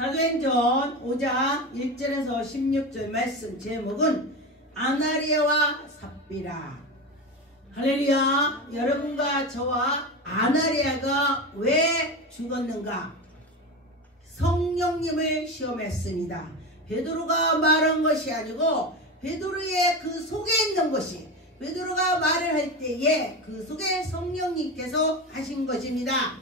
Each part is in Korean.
사도행전 5장 1절에서 16절 말씀 제목은 아나리아와 삽비라. 할렐루야. 여러분과 저와 아나리아가 왜 죽었는가? 성령님을 시험했습니다. 베드로가 말한 것이 아니고 베드로의 그 속에 있는 것이, 베드로가 말을 할 때에 그 속에 성령님께서 하신 것입니다.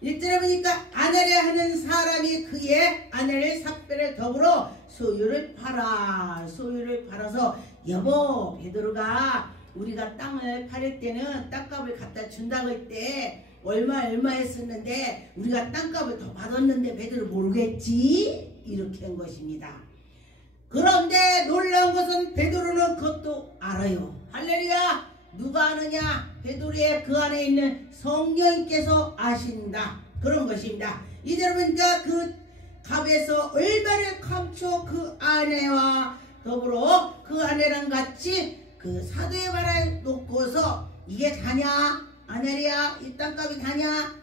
1절에 보니까 아나리아 하는 사람이 그의 아내를 삽비를 더불어 소유를 팔아서 여보, 베드로가 우리가 땅을 팔을 때는 땅값을 갖다 준다고 할 때 얼마 했었는데 우리가 땅값을 더 받았는데 베드로 모르겠지? 이렇게 한 것입니다. 그런데 놀라운 것은 베드로는 그것도 알아요. 할렐루야. 누가 아느냐? 베드로의 그 안에 있는 성령님께서 아신다. 그런 것입니다. 이대로 보니까 그 갑에서 얼마를 감춰 그 아내와 더불어 그 아내랑 같이 그 사도의 말을 놓고서 이게 다냐? 아나리아 이 땅값이 다냐?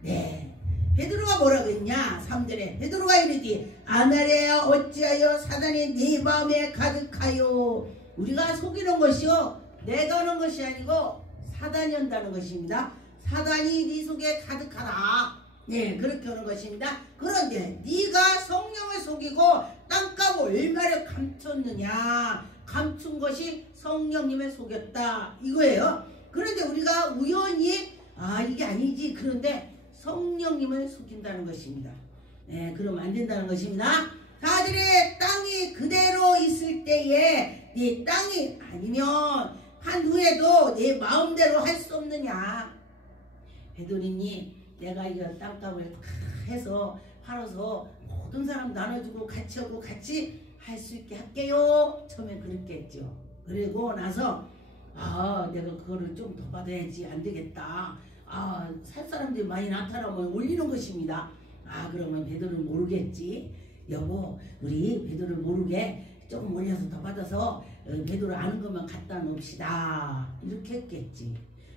네. 베드로가 뭐라고 했냐? 3절에 베드로가 이르되 아나리아야 어찌하여 사단이 네 마음에 가득하여. 우리가 속이는 것이요 내가 하는 것이 아니고 사단이 한다는 것입니다. 사단이 네 속에 가득하다. 네, 그렇게 하는 것입니다. 그런데 네가 성령을 속이고 땅값 얼마를 감췄느냐? 감춘 것이 성령님을 속였다 이거예요. 그런데 우리가 우연히 이게 아니지, 그런데 성령님을 속인다는 것입니다. 네, 그러면 안 된다는 것입니다. 사들의 땅이 그대로 있을 때에 네 땅이 아니면 한 후에도 내 마음대로 할 수 없느냐? 베드로니 내가 이거 땅값을 해서 팔아서 모든 사람 나눠주고 같이 하고 같이 할 수 있게 할게요. 처음에 그렇게 했죠. 그리고 나서 내가 그거를 좀 더 받아야지, 안 되겠다. 살 사람들이 많이 나타나면 올리는 것입니다. 그러면 베드로는 모르겠지. 여보, 우리 베드로를 모르게 조금 올려서 더 받아서 베드로 아는 것만 갖다 놓읍시다. 이렇게 했겠지.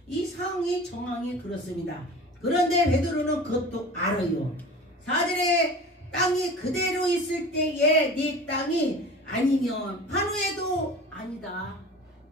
이 상황이 정황이 그렇습니다. 그런데 베드로는 그것도 알아요. 4절에 땅이 그대로 있을 때에 네 땅이 아니면 한후에도 아니다.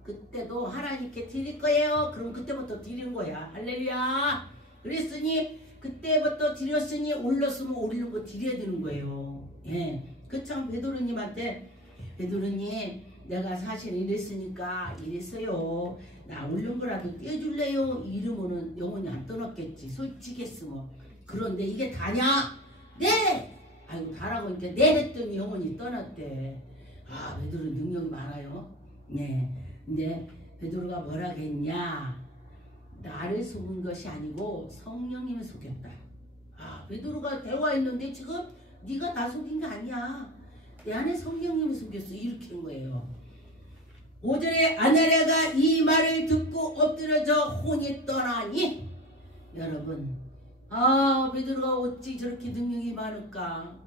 그때도 하나님께 드릴 거예요. 그럼 그때부터 드리는 거야. 할렐루야. 그랬으니 그때부터 드렸으니 올렸으면 올리는 거 드려야 되는 거예요. 예. 그참 베드로님한테 베드로님 내가 사실 이랬으니까 이랬어요. 나 올린 거라도 떼어줄래요? 이러면은 영혼이 안 떠났겠지. 솔직히 했으면. 그런데 이게 다냐? 네! 아이고 다라고 하니까 네 했더니 영혼이 떠났대. 베드로 능력이 많아요. 네. 근데 베드로가 뭐라고 했냐? 나를 속은 것이 아니고 성령님을 속였다. 베드로가 대화했는데 지금 네가 나 속인 게 아니야. 내 안에 성령님을 속였어. 이렇게 한 거예요. 5절에 아나리아가 이 말을 듣고 엎드려져 혼이 떠나니. 여러분, 베드로가 어찌 저렇게 능력이 많을까?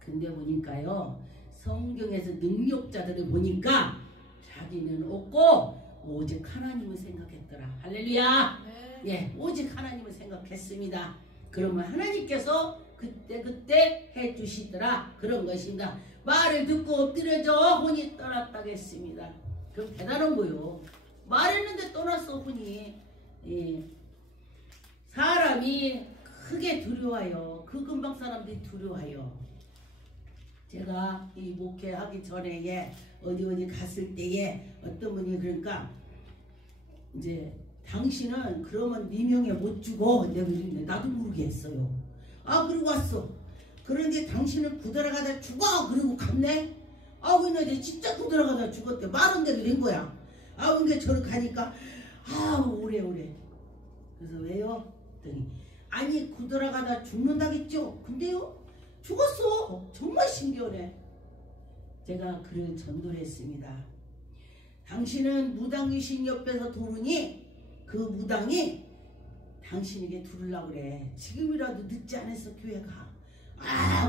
근데 보니까요, 성경에서 능력자들을 보니까 자기는 없고 오직 하나님을 생각했더라. 할렐루야. 네. 예, 오직 하나님을 생각했습니다. 그러면 하나님께서 그때 해주시더라. 그런 것입니다. 말을 듣고 엎드려져 혼이 떠났다고 했습니다. 그 대단한 거요. 말했는데 떠났어 혼이. 예. 사람이 크게 두려워요. 그 근방 사람들이 두려워요. 제가 이 목회하기 전에 어디 갔을 때에 어떤 분이 그러니까 이제 당신은 그러면 네 명에 못 주고 내가 그랬는데 나도 모르겠어요. 그리고 왔어. 그런데 당신은 구들어가다 죽어. 그리고 갔네. 근데 진짜 구들어가다 죽었대. 말한 대로 된 거야. 근데 저를 가니까 오래. 그래서 왜요? 그랬더니 아니 구들어가다 죽는다겠죠. 근데요 죽었어. 정말 신기하네. 제가 그를 전도를 했습니다. 당신은 무당 귀신 옆에서 도르니 그 무당이 당신에게 두르려고 그래. 지금이라도 늦지 않았어. 교회 가.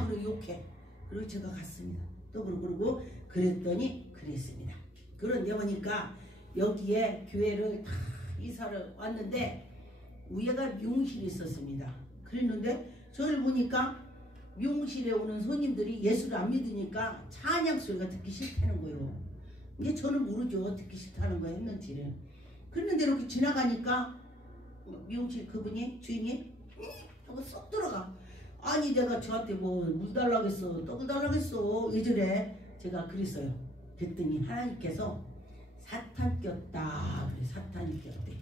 그리고 욕해. 그리고 제가 갔습니다. 또 그러고 그랬더니 그랬습니다. 그런데 보니까 여기에 교회를 다 이사를 왔는데 위에가 미용실이 있었습니다. 그랬는데 저를 보니까 미용실에 오는 손님들이 예수를 안 믿으니까 찬양 소리가 듣기 싫다는 거예요. 이게 저는 모르죠. 듣기 싫다는 거 했는지를. 그런데 이렇게 지나가니까 미용실 그분이 주인이 하고 쏙 들어가. 아니 내가 저한테 뭐 물 달라겠어 떡을 달라겠어 예전에 제가 그랬어요. 그랬더니 하나님께서 사탄 꼈다 그래. 사탄이 꼈대.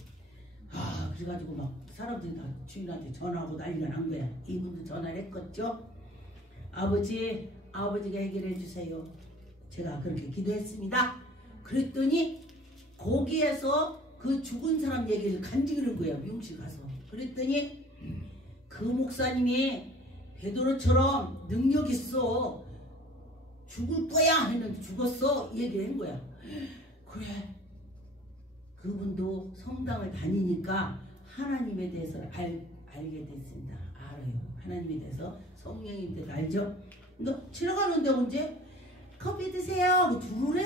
아 그래가지고 막 사람들이 다 주인한테 전화하고 난리가 난 거야. 이분도 전화를 했겠죠. 아버지가 해결해 주세요. 제가 그렇게 기도했습니다. 그랬더니 거기에서 그 죽은 사람 얘기를 간직을 거야. 미용실 가서. 그랬더니 그 목사님이 베드로처럼 능력 있어 죽을 거야 했는데 죽었어 이 얘기를 한 거야. 그래 그분도 성당을 다니니까 하나님에 대해서 알게 됐습니다. 알아요. 하나님에 대해서 성령에 대해서 알죠. 너 지나가는데 언제 커피 드세요 두루래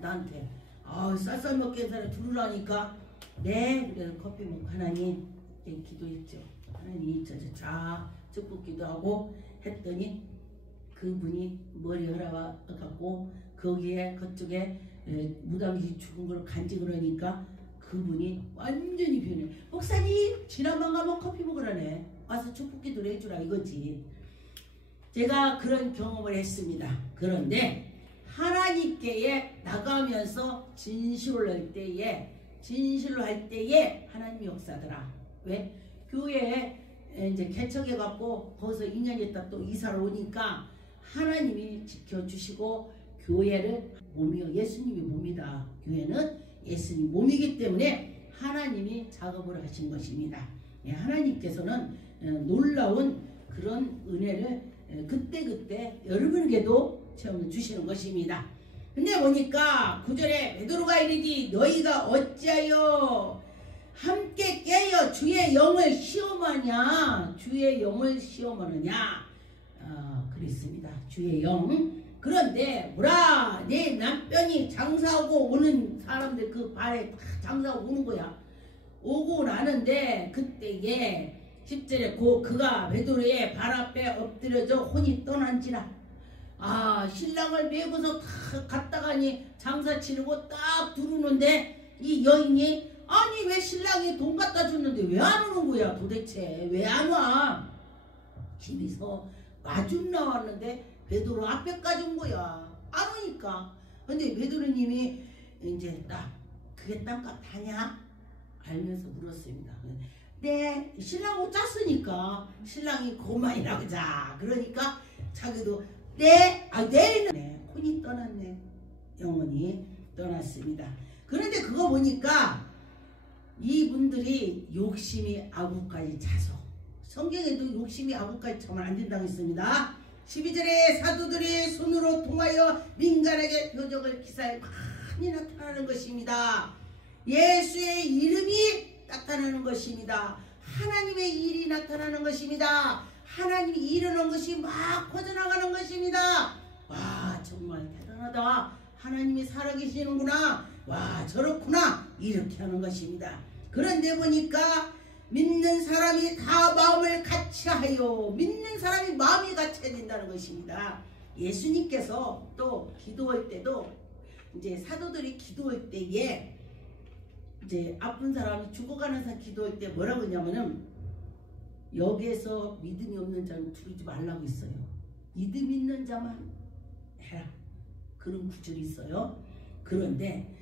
나한테. 아 쌀쌀 먹게 사람 두루라니까 네 그래서 커피 먹고 하나님 기도했죠. 하나님 자 축복기도 하고 했더니 그분이 머리 혈압 갖고 거기에 그쪽에 무당기 죽은 걸 간직을 하니까 그분이 완전히 변해. 목사님 지난번 가면 커피 먹으라네. 와서 축복기도를 해주라 이거지. 제가 그런 경험을 했습니다. 그런데 하나님께 나가면서 진실로 할 때에 하나님이 역사더라. 왜? 교회에 이제 개척해갖고 거기서 2년 있다 또 이사를 오니까 하나님이 지켜주시고 교회를 몸이요 예수님이 몸이다. 교회는 예수님 몸이기 때문에 하나님이 작업을 하신 것입니다. 하나님께서는 놀라운 그런 은혜를 그때그때 여러분에게도 체험해 주시는 것입니다. 근데 보니까 9절에 베드로가 이르되 너희가 어찌하여 함께 깨어 주의 영을 시험하냐. 주의 영을 시험하느냐. 그랬습니다. 주의 영. 그런데 뭐라 내 남편이 장사하고 오는 사람들 그 발에 장사하고 오는 거야. 오고 나는데 그때에 10절에 그가 베드로의 발 앞에 엎드려져 혼이 떠난지라. 아 신랑을 메고서 다 갔다가니 장사 치르고 딱 들어오는데 이 여인이 아니 왜 신랑이 돈 갖다 줬는데 왜 안 오는 거야 도대체 왜 안 와? 집에서 마중 나왔는데 베드로 앞에까지 온 거야. 안 오니까. 근데 베드로님이 이제 딱 그게 땅값 다냐? 알면서 물었습니다. 네 신랑 옷 짰으니까 신랑이 고만이라고 자. 그러니까 자기도 네 혼이 떠났네. 영혼이 떠났습니다. 그런데 그거 보니까 이분들이 욕심이 아구까지 차서 성경에도 욕심이 아구까지 차면 안 된다고 했습니다. 12절에 사도들이 손으로 통하여 민간에게 표적을 기사에 많이 나타나는 것입니다. 예수의 이름이 나타나는 것입니다. 하나님의 일이 나타나는 것입니다. 하나님이 이루는 것이 막 퍼져나가는 것입니다. 와 정말 대단하다. 하나님이 살아계시는구나. 와 저렇구나. 이렇게 하는 것입니다. 그런데 보니까 믿는 사람이 다 마음을 같이하여 믿는 사람이 마음이 같이해야 된다는 것입니다. 예수님께서 또 기도할 때도 이제 사도들이 기도할 때에 이제 아픈 사람이 죽어가는 사람 기도할 때 뭐라고 했냐면은 여기에서 믿음이 없는 자는 두르지 말라고 했어요. 믿음 있는 자만 해라. 그런 구절이 있어요. 그런데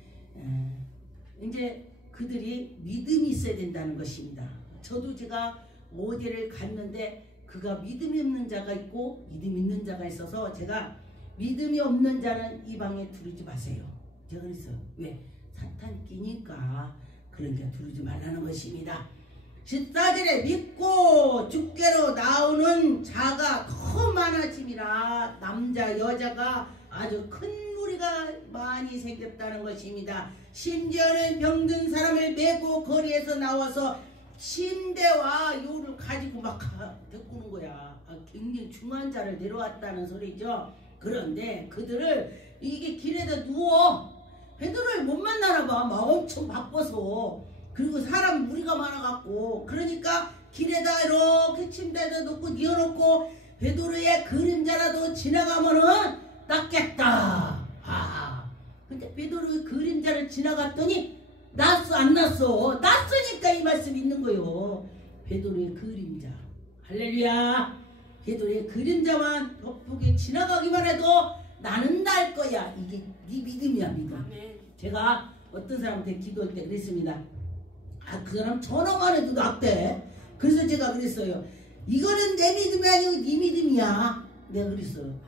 이제 그들이 믿음이 있어야 된다는 것입니다. 저도 제가 어디를 갔는데 그가 믿음이 없는 자가 있고 믿음 있는 자가 있어서 제가 믿음이 없는 자는 이 방에 두르지 마세요. 제가 그랬어요. 왜? 사탄 끼니까 그러니까 두르지 말라는 것입니다. 14절에 믿고 주께로 나오는 자가 더 많아짐이라. 남자 여자가 아주 큰 무리가 많이 생겼다는 것입니다. 심지어는 병든 사람을 메고 거리에서 나와서 침대와 요를 가지고 막 데리고 오는 거야. 굉장히 중한 자를 데려왔다는 소리죠. 그런데 그들을 이게 길에다 누워. 베드로를 못 만나나 봐. 막 엄청 바빠서. 그리고 사람 무리가 많아갖고. 그러니까 길에다 이렇게 침대에다 놓고 뉘어놓고 베드로의 그림자라도 지나가면은 낫겠다. 근데 베드로의 그림자를 지나갔더니 났어 안 났어? 났으니까 이 말씀이 있는 거요. 베드로의 그림자. 할렐루야. 베드로의 그림자만 덮게 지나가기만 해도 나는 날 거야. 이게 네 믿음이야, 믿음. 아멘. 제가 어떤 사람한테 기도할 때 그랬습니다. 그 사람 전화만 해도 낫대. 그래서 제가 그랬어요. 이거는 내 믿음이 아니고 네 믿음이야. 내가 그랬어요.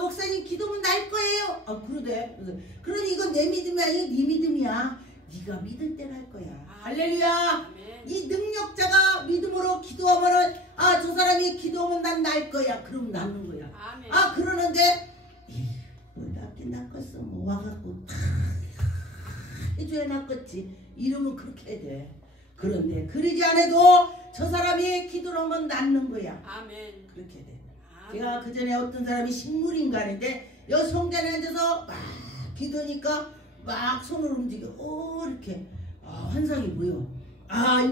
목사님 기도면 날 거예요. 그러대. 그러니 이건 내 믿음이 아니고 네 믿음이야. 네가 믿을 때 날 거야. 할렐루야. 아멘. 이 능력자가 믿음으로 기도하면은 저 사람이 기도하면 난 날 거야. 그럼 낫는 거야. 아멘. 그러는데 뭘 낫긴 낫겠어. 뭐 와갖고 해줘야 낫겠지. 이러면 그렇게 해야 돼. 그런데 그러지 않아도 저 사람이 기도를 하면 낫는 거야. 아멘. 그렇게 돼. 아멘. 제가 그 전에 어떤 사람이 식물인간인데 여기 성전에 앉아서 막 기도니까 막 손을 움직여. 이렇게 환상이 보여.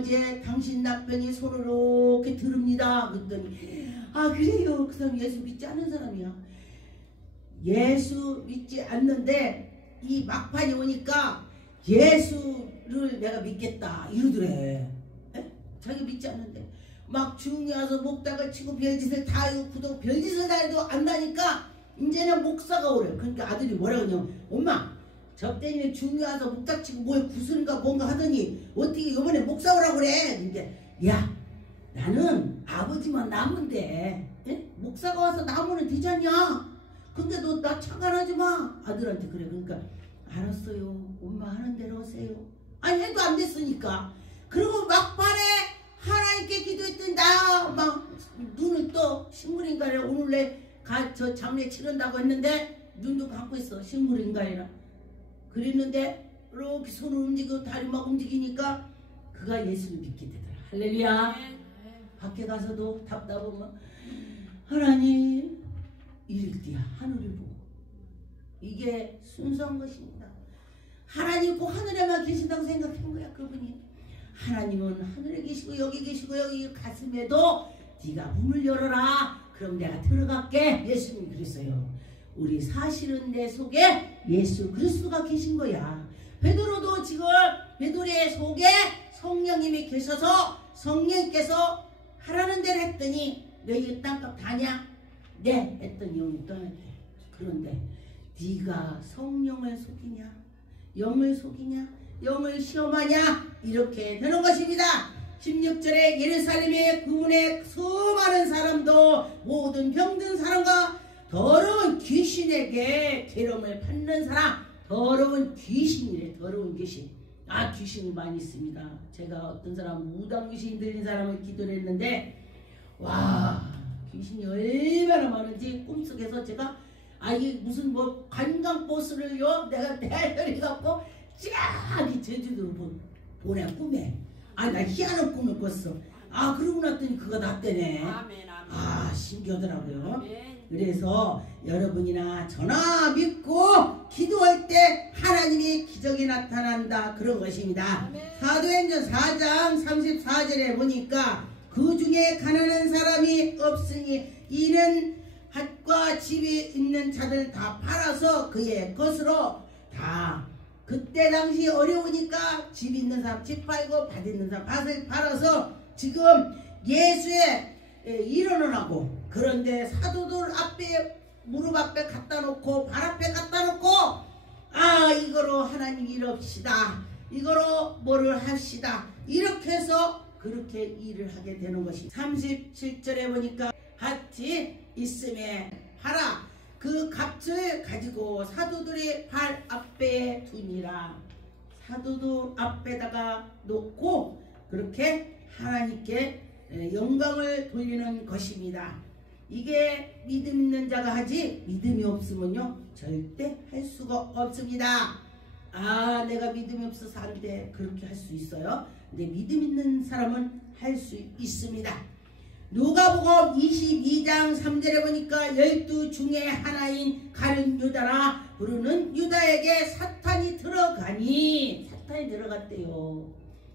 이제 당신 남편이 손을 이렇게 들읍니다. 그랬더니 그래요. 그 사람 예수 믿지 않는 사람이야. 예수 믿지 않는데 이 막판이 오니까 예수를 내가 믿겠다 이러더래. 자기 믿지 않는데 막 중이 와서 목닥을 치고 별짓을 다 하고 구도 별짓을 다 해도 안 나니까 이제는 목사가 오래. 그러니까 아들이 뭐라 그러냐면 엄마 접대님이 중이 와서 목닥 치고 뭘 구슬인가 뭔가 하더니 어떻게 이번에 목사 오라고 그래. 그러니까 야 나는 아버지만 남으면 돼. 목사가 와서 남으면 되잖냐. 근데 너 나 착안하지 마. 아들한테 그래. 그러니까 알았어요. 엄마 하는 대로 하세요. 해도 안 됐으니까. 그리고 막판에 하나님께 기도했더니 나 막 눈을 떠. 식물인간이라 오늘 저 장례 치른다고 했는데 눈도 감고 있어. 식물인간이라. 그랬는데 이렇게 손을 움직이고 다리 막 움직이니까 그가 예수를 믿게 되더라. 할렐루야. 밖에 가서도 답답하면 하나님 이럴 때야 하늘을 보고 이게 순수한 것입니다. 하나님 꼭 하늘에만 계신다고 생각한 거야. 그분이 하나님은 하늘에 계시고 여기 계시고 여기 가슴에도 네가 문을 열어라. 그럼 내가 들어갈게. 예수님이 그랬어요. 우리 사실은 내 속에 예수 그리스도가 계신 거야. 베드로도 지금 베드로의 속에 성령님이 계셔서 성령께서 하라는 대로 했더니 너희 땅값 다냐? 네 했더니 영이 떠났대. 그런데 네가 성령을 속이냐? 영을 속이냐? 영을 시험하냐? 이렇게 되는 것입니다. 16절에 예루살렘에 그분의 수많은 사람도 모든 병든 사람과 더러운 귀신에게 괴로움을 받는 사람. 더러운 귀신이래. 더러운 귀신. 귀신이 많이 있습니다. 제가 어떤 사람 무당 귀신 들린 사람을 기도를 했는데 귀신이 얼마나 많은지 꿈속에서 제가 이 무슨 뭐 관광버스를요 내가 대열이 갖고 쫙이 제주도로 보내 꿈에. 나 희한한 꿈을 꿨어. 그러고 났더니 그거 났대네. 아멘. 아멘. 신기하더라고요. 아멘. 그래서 여러분이나 저나 믿고 기도할 때 하나님의 기적이 나타난다. 그런 것입니다. 아멘. 사도행전 4장 34절에 보니까 그 중에 가난한 사람이 없으니 이는 밭과 집이 있는 자들 다 팔아서 그의 것으로 다 그때 당시 어려우니까 집 있는 사람 집 팔고 밭 있는 사람 밭을 팔아서 지금 예수의 일원을 하고. 그런데 사도들 앞에 무릎 앞에 갖다 놓고 발 앞에 갖다 놓고 이거로 하나님 일합시다. 이거로 뭐를 합시다. 이렇게 해서 그렇게 일을 하게 되는 것이 37절에 보니까 밭이 있음에 팔아 그 값을 가지고 사도들이 발 앞에 두니라. 사도들 앞에다가 놓고 그렇게 하나님께 영광을 돌리는 것입니다. 이게 믿음 있는 자가 하지 믿음이 없으면요 절대 할 수가 없습니다. 내가 믿음이 없어서 안 돼. 그렇게 할 수 있어요. 근데 믿음 있는 사람은 할 수 있습니다. 누가복음 22장 3절에 보니까 12 중에 하나인 가룟 유다라 부르는 유다에게 사탄이 들어갔대요.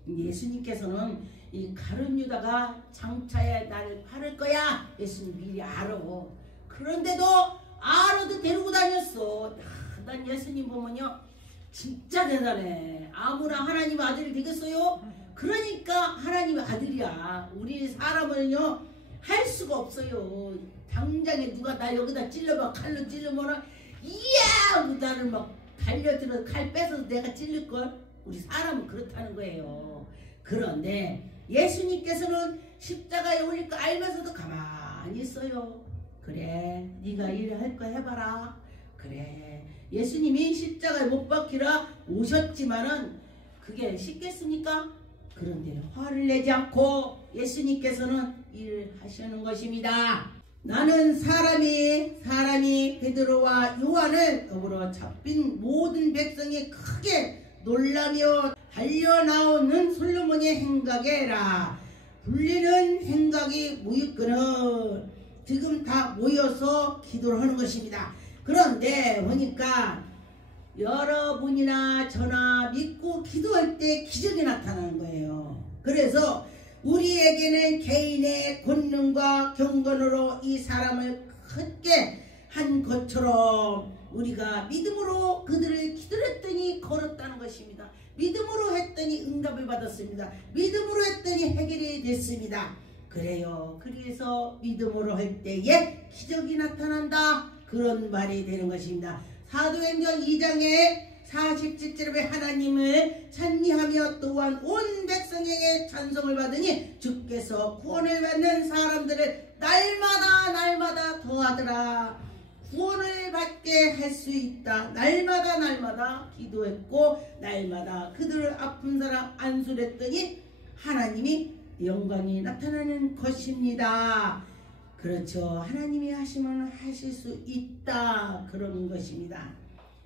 예수님께서는 이 가룟 유다가 장차에 나를 팔을 거야. 예수님 미리 알아. 그런데도 알아도 데리고 다녔어. 난 예수님 보면요 진짜 대단해. 아무나 하나님 아들이 되겠어요? 그러니까 하나님의 아들이야. 우리 사람은요 할 수가 없어요. 당장에 누가 나 여기다 찔러봐. 칼로 찔러보나 이야 나를 막 달려들어 칼 뺏어서 내가 찔릴걸. 우리 사람은 그렇다는 거예요. 그런데 예수님께서는 십자가에 올릴 거 알면서도 가만히 있어요. 그래 네가 일할 거 해봐라. 그래 예수님이 십자가에 못 박히라 오셨지만은 그게 쉽겠습니까? 그런데 화를 내지 않고 예수님께서는 일을 하시는 것입니다. 나는 사람이 베드로와 요한을 더불어 잡힌 모든 백성이 크게 놀라며 달려나오는 솔로몬의 행각에라 불리는 행각이 모였거늘 지금 다 모여서 기도를 하는 것입니다. 그런데 보니까 여러분이나 저나 믿고 기도할 때 기적이 나타나는 거예요. 그래서 우리에게는 개인의 권능과 경건으로 이 사람을 크게 한 것처럼 우리가 믿음으로 그들을 기도했더니 걸었다는 것입니다. 믿음으로 했더니 응답을 받았습니다. 믿음으로 했더니 해결이 됐습니다. 그래요. 그래서 믿음으로 할 때에 기적이 나타난다. 그런 말이 되는 것입니다. 사도행전 2장에 47절에 하나님을 찬미하며 또한 온 백성에게 찬송을 받으니 주께서 구원을 받는 사람들을 날마다 더하더라. 구원을 받게 할 수 있다. 날마다 기도했고 날마다 그들을 아픈 사람 안수했더니 하나님이 영광이 나타나는 것입니다. 그렇죠. 하나님이 하시면 하실 수 있다. 그런 것입니다.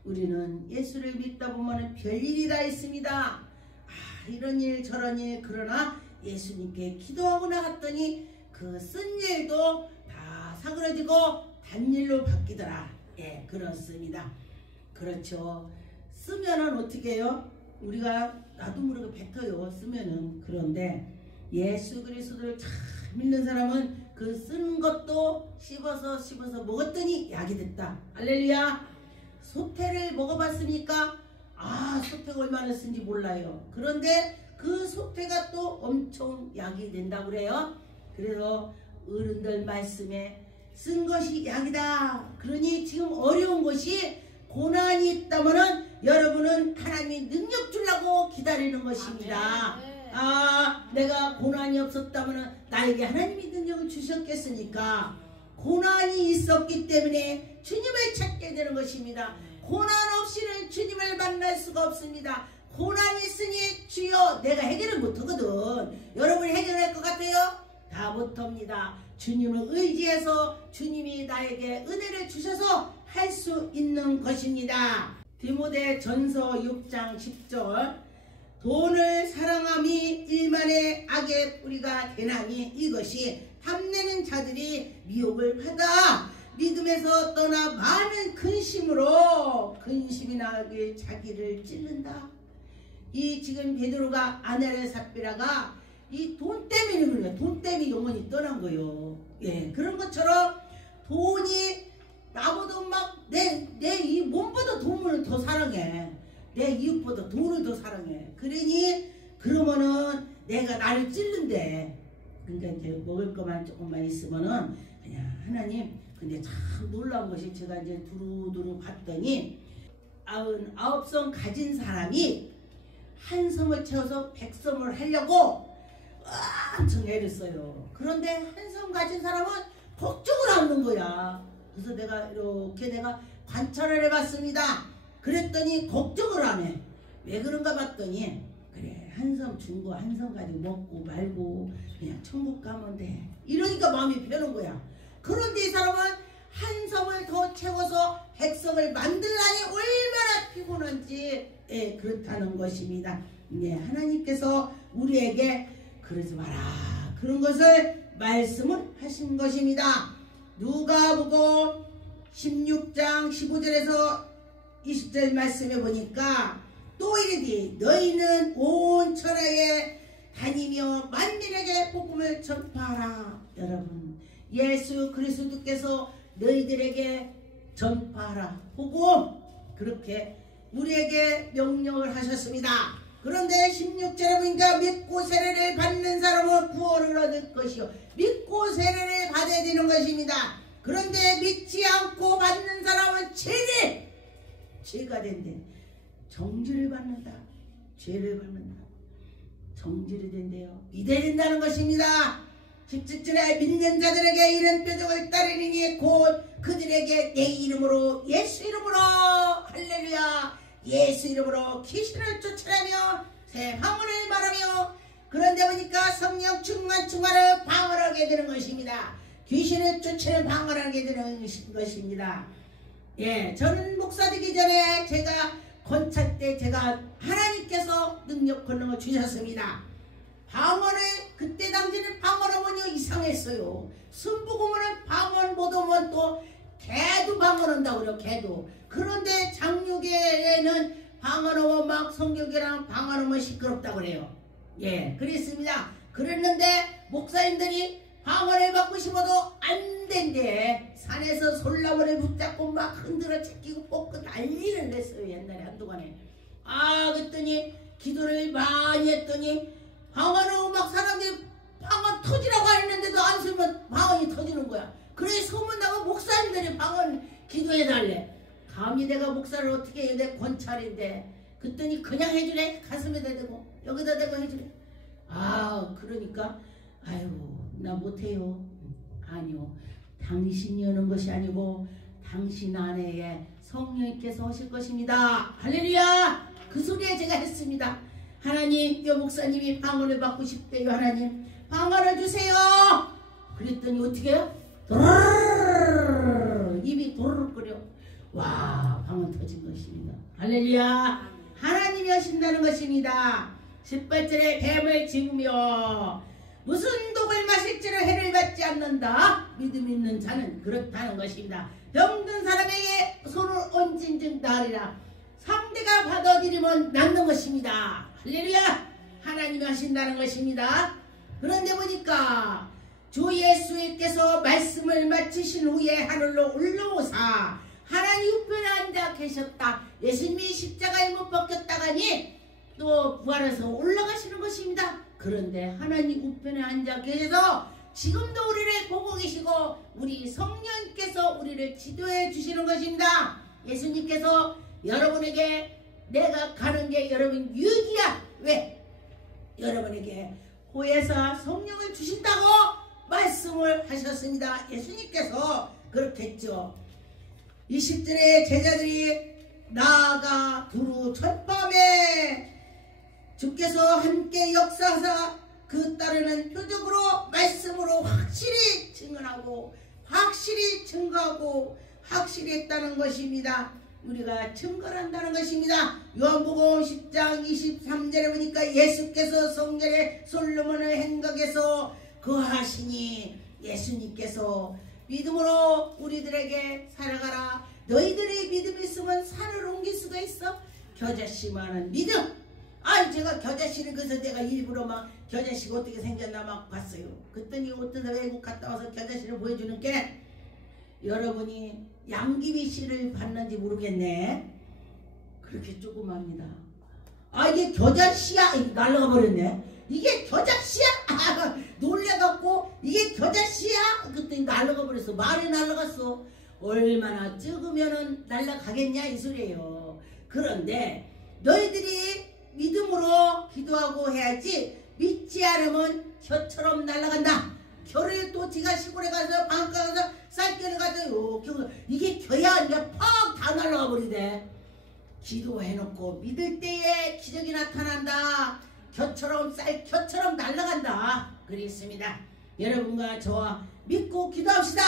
우리는 예수를 믿다 보면 별일이 다 있습니다. 이런 일 저런 일. 그러나 예수님께 기도하고 나갔더니 그 쓴 일도 다 사그러지고 단일로 바뀌더라. 예, 그렇습니다. 그렇죠. 쓰면은 어떻게 해요? 우리가 나도 모르게 뱉어요. 쓰면은. 그런데 예수 그리스도를 참 믿는 사람은 그 쓴 것도 씹어서 먹었더니 약이 됐다. 할렐루야. 소태를 먹어봤습니까? 소태가 얼마나 쓴지 몰라요. 그런데 그 소태가 또 엄청 약이 된다고 그래요. 그래서 어른들 말씀에 쓴 것이 약이다. 그러니 지금 어려운 것이 고난이 있다면은 여러분은 하나님이 능력 주려고 기다리는 것입니다. 내가 고난이 없었다면 나에게 하나님이 능력을 주셨겠으니까 고난이 있었기 때문에 주님을 찾게 되는 것입니다. 고난 없이는 주님을 만날 수가 없습니다. 고난이 있으니 주여 내가 해결을 못하거든. 여러분이 해결할 것 같아요? 다 못합니다. 주님을 의지해서 주님이 나에게 은혜를 주셔서 할 수 있는 것입니다. 디모데 전서 6장 10절 돈을 사랑함이 일만의 악의 뿌리가 되나니 이것이 탐내는 자들이 미혹을 받아 믿음에서 떠나 많은 근심이 나게 자기를 찔른다. 이 지금 베드로가 아넬의 삽비라가 이 돈 때문에 그런 거야. 돈 때문에 영혼이 떠난 거예요. 예, 그런 것처럼 돈이 나보다 막 내 이 몸보다 돈을 더 사랑해. 내 이웃보다 돈을 더 사랑해. 그러니 그러면은 내가 나를 찔른대. 그러니까 이제 먹을 것만 조금만 있으면은 그냥 하나님. 근데 참 놀라운 것이 제가 이제 두루두루 봤더니 99섬 가진 사람이 한 섬을 채워서 100섬을 하려고 엄청 애를 써요. 그런데 한 섬 가진 사람은 걱정을 하는 거야. 그래서 내가 관찰을 해봤습니다. 그랬더니 걱정을 안 해. 왜 그런가 봤더니 그래 한 섬 준 거 한 섬 가지고 먹고 말고 그냥 천국 가면 돼. 이러니까 마음이 편한 거야. 그런데 이 사람은 한 섬을 더 채워서 100섬을 만들라니 얼마나 피곤한지 그렇다는 것입니다. 하나님께서 우리에게 그러지 마라. 그런 것을 말씀을 하신 것입니다. 누가복음 16장 15절에서 20절 말씀해 보니까 또 이르되 너희는 온 천하에 다니며 만민에게 복음을 전파하라. 여러분, 예수 그리스도께서 너희들에게 전파하라 보고 그렇게 우리에게 명령을 하셨습니다. 그런데 16절에 보니까 믿고 세례를 받는 사람은 구원을 얻을 것이요, 믿고 세례를 받아야 되는 것입니다. 그런데 믿지 않고 받는 사람은 죄가 된대. 정죄를 받는다. 죄를 받는다. 정죄를 된대요. 믿어야 된다는 것입니다. 17절에 믿는 자들에게 이런 표적을 따르리니 곧 그들에게 내 이름으로, 예수 이름으로, 할렐루야, 예수 이름으로 귀신을 쫓아내며 새 방언을 말하며, 그런데 보니까 성령 충만을 방언하게 되는 것입니다. 귀신을 쫓아내 방언하게 되는 것입니다. 예, 저는 목사 되기 전에 제가 권찰 때 제가 하나님께서 능력 권능을 주셨습니다. 방언을 그때 당시에는 방언하면 이상했어요. 순복음은 방언 못하면 또 개도 방언한다고 그래요. 개도. 그런데 장로교에는 방언하면 막 성경이랑 방언하면 시끄럽다고 그래요. 예, 그랬습니다. 그랬는데 목사님들이 방언을 받고 싶어도 안 된대. 산에서 솔나무를 붙잡고 막 흔들어 제끼고 뽑고 난리를 냈어요. 옛날에 한동안에. 그랬더니 기도를 많이 했더니 방언으로 막 사람들이 방언 터지라고 했는데도 안 쓰면 방언이 터지는 거야. 그래 소문나고 목사님들이 방언 기도해달래. 감히 내가 목사를 어떻게 해. 내 권찰인데. 그랬더니 그냥 해주래. 가슴에다 대고 여기다 대고 해주래. 그러니까 아유 나 못해요. 아니요, 당신이 하는 것이 아니고 당신 안에 성령님께서 하실 것입니다. 할렐루야. 그 소리에 제가 했습니다. 하나님, 여 목사님이 방언을 받고 싶대요. 하나님 방언을 주세요. 그랬더니 어떻게 해요? 도르르르 입이 도르르거려. 와, 방언 터진 것입니다. 할렐루야. 하나님이 하신다는 것입니다. 18절에 뱀을 집으며 무슨 독을 마실지를 해를 받지 않는다. 믿음 있는 자는 그렇다는 것입니다. 병든 사람에게 손을 얹은즉 나으리라. 상대가 받아들이면 낫는 것입니다. 할렐루야. 하나님이 하신다는 것입니다. 그런데 보니까 주 예수께서 말씀을 마치신 후에 하늘로 올라오사 하나님 우편에 앉아 계셨다. 예수님이 십자가에 못 박혔다가니 또 부활해서 올라가시는 것입니다. 그런데 하나님 우편에 앉아 계셔서 지금도 우리를 보고 계시고 우리 성령님께서 우리를 지도해 주시는 것입니다. 예수님께서 여러분에게 내가 가는 게 여러분 유익이야. 왜? 여러분에게 호에서 성령을 주신다고 말씀을 하셨습니다. 예수님께서 그렇게 했죠. 20절에 제자들이 나아가 두루 첫밤에 주께서 함께 역사하사 그 따르는 표적으로 말씀으로 확실히 증언하고 확실히 증거하고 확실히 했다는 것입니다. 우리가 증거한다는 것입니다. 요한복음 10장 23절에 보니까 예수께서 성전에 솔로몬의 행각에서 거하시니 예수님께서 믿음으로 우리들에게 살아가라. 너희들의 믿음이 있으면 산을 옮길 수가 있어. 겨자씨만한 믿음. 제가 겨자씨를 그래서 내가 일부러 막 겨자씨가 어떻게 생겼나 막 봤어요. 그랬더니 어떤 외국 갔다 와서 겨자씨를 보여주는 게 여러분이 양귀비 씨를 봤는지 모르겠네. 그렇게 조그맣니다. 이게 겨자씨야. 날아가 버렸네. 이게 겨자씨야? 놀래갖고 이게 겨자씨야? 그랬더니 날아가 버렸어. 말이 날아갔어. 얼마나 적으면은 날아가겠냐 이 소리예요. 그런데 너희들이 믿음으로 기도하고 해야지 믿지 않으면 겨처럼 날아간다. 겨를 또 지가 시골에 가서 방가 가서 쌀겨를 가서 이게 겨야 이제 팍 다 날아가 버리대. 기도해놓고 믿을 때에 기적이 나타난다. 겨처럼 겨처럼 날아간다. 그랬습니다. 여러분과 저와 믿고 기도합시다.